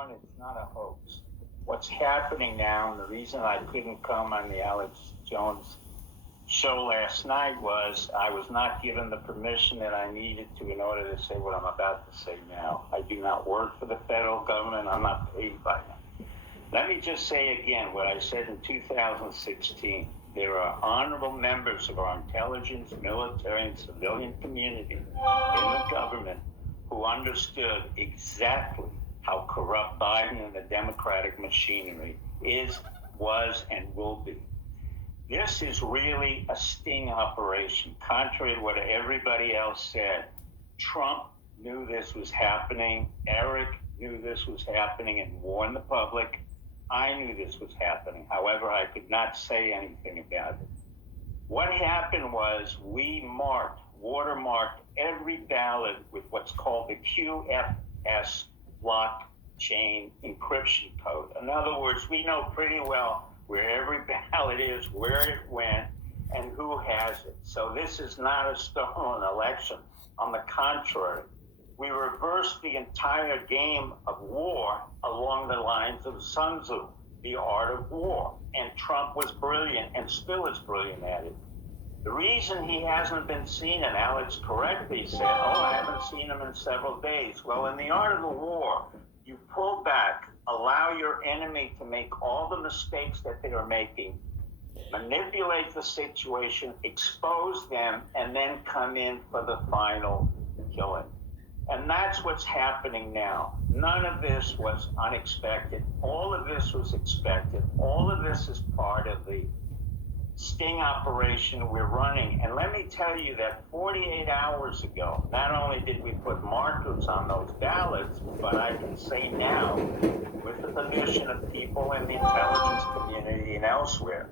Sean, it's not a hoax. What's happening now, and the reason I couldn't come on the Alex Jones show last night was I was not given the permission that I needed to in order to say what I'm about to say now. I do not work for the federal government. I'm not paid by them. Let me just say again what I said in 2016. There are honorable members of our intelligence, military, and civilian community in the government who understood exactly how corrupt Biden and the Democratic machinery is, was, and will be. This is really a sting operation, contrary to what everybody else said. Trump knew this was happening. Eric knew this was happening and warned the public. I knew this was happening. However, I could not say anything about it. What happened was we watermarked every ballot with what's called the QFS blockchain encryption code. In other words, we know pretty well where every ballot is, where it went, and who has it. So this is not a stolen election. On the contrary, we reversed the entire game of war along the lines of Sun Tzu, the art of war. And Trump was brilliant and still is brilliant at it. The reason he hasn't been seen, and Alex correctly said, I haven't seen him in several days. Well, in the art of the war, you pull back, allow your enemy to make all the mistakes that they are making, manipulate the situation, expose them, and then come in for the final killing. And that's what's happening now. None of this was unexpected. All of this was expected. All of this is part of the sting operation we're running. And let me tell you that 48 hours ago, not only did we put markers on those ballots, but I can say now, with the permission of people in the intelligence community and elsewhere,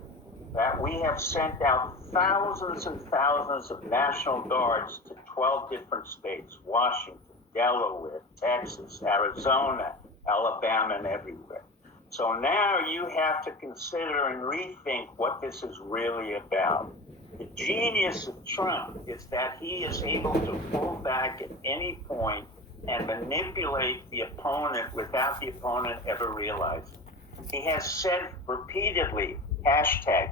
that we have sent out thousands and thousands of National Guards to 12 different states: Washington, Delaware, Texas, Arizona, Alabama, and everywhere. So now you have to consider and rethink what this is really about. The genius of Trump is that he is able to pull back at any point and manipulate the opponent without the opponent ever realizing. He has said repeatedly,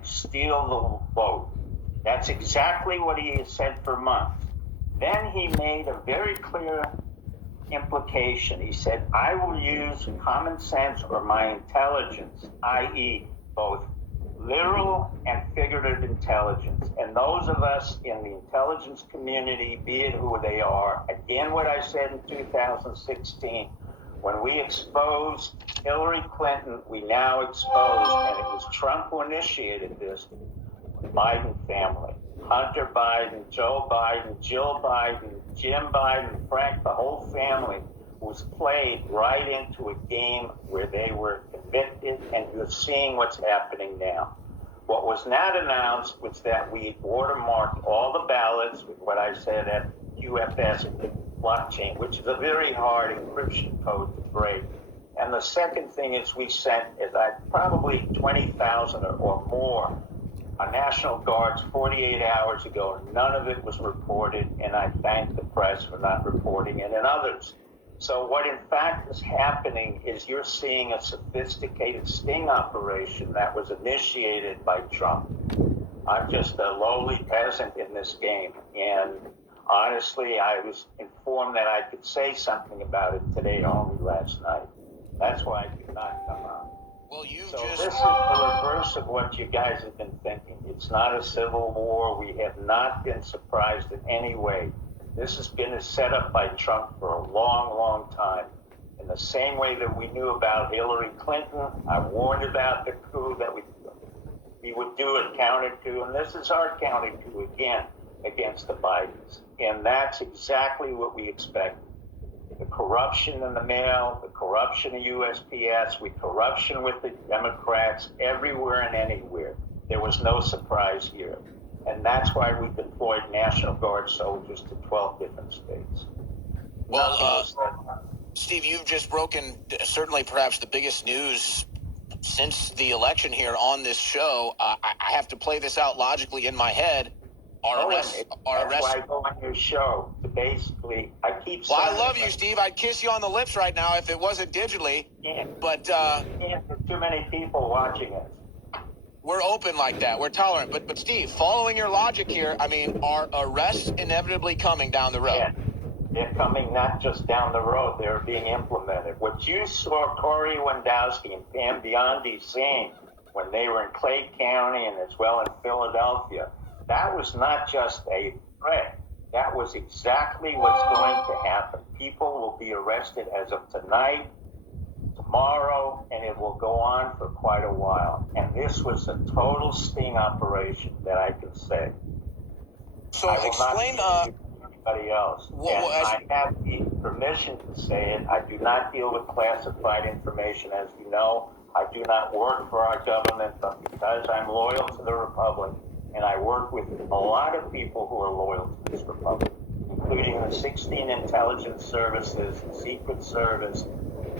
#steal the vote. That's exactly what he has said for months. Then he made a very clear implication. He said, I will use common sense or my intelligence, i.e. both literal and figurative intelligence. And those of us in the intelligence community, be it who they are, again what I said in 2016, when we exposed Hillary Clinton, we now expose, and it was Trump who initiated this, the Biden family. Hunter Biden, Joe Biden, Jill Biden, Jim Biden, Frank, the whole family was played right into a game where they were convicted, and you're seeing what's happening now. What was not announced was that we watermarked all the ballots with what I said at QFS blockchain, which is a very hard encryption code to break. And the second thing is we sent probably 20,000 or more National Guards 48 hours ago. None of it was reported, and I thank the press for not reporting it and others. So what in fact is happening is you're seeing a sophisticated sting operation that was initiated by Trump. I'm just a lowly peasant in this game, and honestly, I was informed that I could say something about it today, only last night. That's why I could not come on. Well, So this is the reverse of what you guys have been thinking. It's not a civil war. We have not been surprised in any way. This has been set up by Trump for a long, long time. In the same way that we knew about Hillary Clinton, I warned about the coup that we would do a counter coup, and this is our counter coup again against the Bidens. And that's exactly what we expect. The corruption in the mail, the corruption of USPS, corruption with the Democrats, everywhere and anywhere. There was no surprise here. And that's why we deployed National Guard soldiers to 12 different states. Well, Steve, you've just broken certainly perhaps the biggest news since the election here on this show. I have to play this out logically in my head. That's why I go on your show to basically, I keep Well, saying. I love you, Steve. I'd kiss you on the lips right now if it wasn't digitally. But there's too many people watching us. We're open like that. We're tolerant. But Steve, following your logic here, I mean, are arrests inevitably coming down the road? Yeah. They're coming not just down the road, they're being implemented. What you saw Corey Wendowski and Pam Biondi saying when they were in Clay County and as well in Philadelphia, that was not just a threat. That was exactly what's going to happen. People will be arrested as of tonight, tomorrow, and it will go on for quite a while. And this was a total sting operation that I can say. So I will explain not anybody else. I have the permission to say it. I do not deal with classified information, as you know. I do not work for our government, but because I'm loyal to the Republic, and I work with a lot of people who are loyal to this Republic, including the 16 intelligence services, the Secret Service,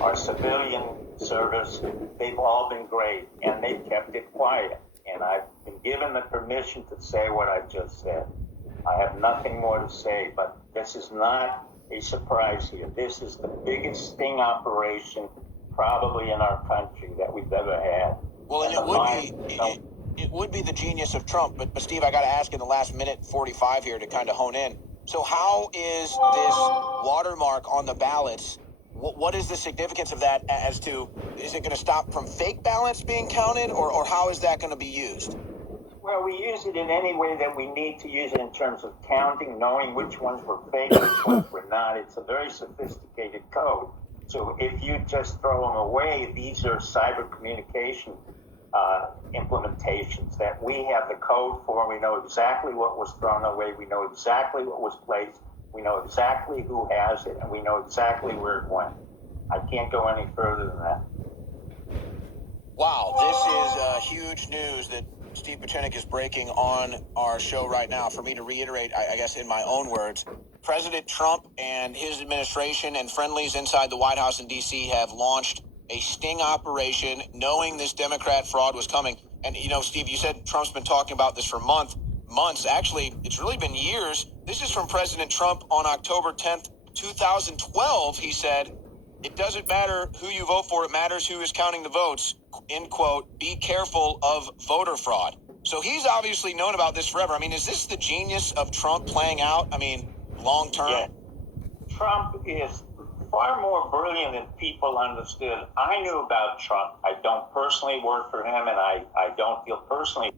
our civilian service, they've all been great, and they've kept it quiet. And I've been given the permission to say what I just said. I have nothing more to say, but this is not a surprise here. This is the biggest sting operation probably in our country that we've ever had. Well, and it would be the genius of Trump, but Steve, I got to ask in the last minute 45 here to kind of hone in. So how is this watermark on the ballots? What is the significance of that as to, is it going to stop from fake ballots being counted, or how is that going to be used? Well, we use it in any way that we need to use it in terms of counting, knowing which ones were fake, which ones were not. It's a very sophisticated code. So if you just throw them away, these are cyber communication implementations that we have the code for. We know exactly what was thrown away. We know exactly what was placed. We know exactly who has it, and we know exactly where it went. I can't go any further than that. Wow, this is huge news that Steve Pieczenik is breaking on our show right now. For me to reiterate, I guess in my own words, President Trump and his administration and friendlies inside the White House in D.C. have launched a sting operation knowing this Democrat fraud was coming. And, you know, Steve, you said Trump's been talking about this for months. Actually, it's really been years. This is from President Trump on October 10th, 2012. He said, "It doesn't matter who you vote for. It matters who is counting the votes." End quote. Be careful of voter fraud. So he's obviously known about this forever. I mean, is this the genius of Trump playing out? I mean, long term? Yeah. Trump is far more brilliant than people understood. I knew about Trump. I don't personally work for him, and I don't feel personally